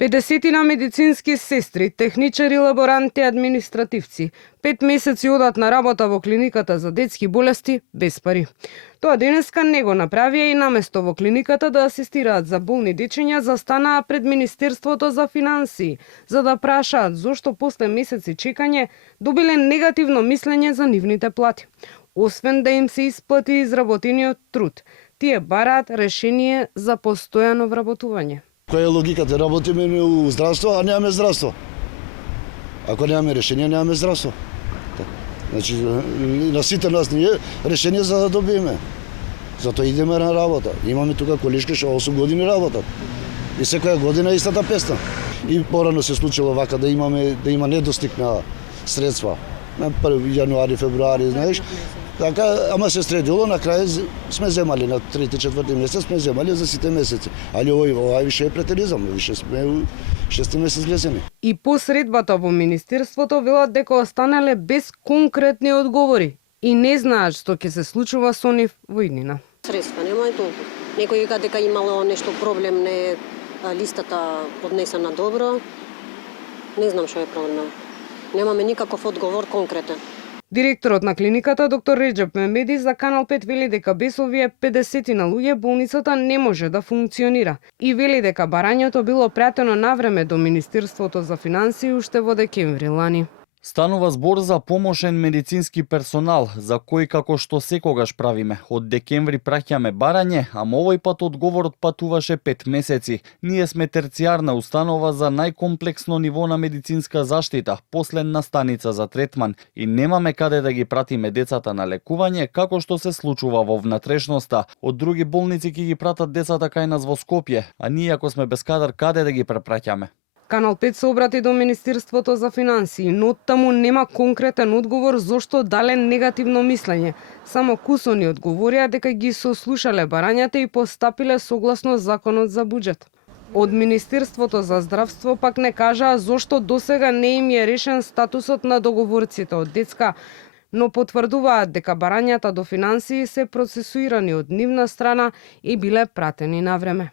50 медицински сестри, техничари, лаборанти, административци 5 месеци одат на работа во клиниката за детски болести без пари. Тоа денеска не го направија и наместо во клиниката да асистираат за болни дечиња, застанаа пред Министерството за финансии за да прашаат зошто после месеци чекање добиле негативно мислење за нивните плати. Освен да им се исплати изработениот труд, тие бараат решение за постојано вработување. Која е логиката? Работиме у здравство, а немаме здравство. Ако немаме решение, немаме здравство. Значи, на сите нас ние решение за да добиеме. Затоа идеме на работа. Имаме тука колешки што 8 години работат. И секоја година истата песна. И порано се случило вака да има недостиг на средства. На 1 јануари, февруари, знаеш. Така, ама се средило, на крај сме земали на 3-4 месец, сме земали за сите месеци. Али ова више е претеризам, више сме 6 месец влезени. И по средбата во Министерството велат дека останале без конкретни одговори и не знаат што ќе се случува со нив во иднина. Средства нема и толку. Некој вика дека имало нешто проблем, не листата поднесена добро. Не знам што е проблем. Немаме никаков одговор конкретен. Директорот на клиниката, доктор Реджеп Мемеди, за Канал 5 вели дека без овие 50 на луѓе болницата не може да функционира и вели дека барањето било пратено навреме до Министерството за финансии уште во декември лани. Станува збор за помошен медицински персонал, за кој како што секогаш правиме. Од декември праќаме барање, ама овој пат одговорот патуваше 5 месеци. Ние сме терцијарна установа за најкомплексно ниво на медицинска заштита, последна станица за третман и немаме каде да ги пратиме децата на лекување, како што се случува во внатрешноста. Од други болници ќе ги пратат децата кај нас во Скопје, а ние ако сме без кадар, каде да ги препраќаме? Канал 5 се обрати до Министерството за финансии, но таму нема конкретен одговор зошто дале негативно мислење. Само кусони одговорија дека ги сослушале барањата и постапиле согласно законот за буџет. Од Министерството за здравство пак не кажаа зошто досега не им е решен статусот на договорците од детска, но потврдуваат дека барањата до финансии се процесуирани од нивна страна и биле пратени на време.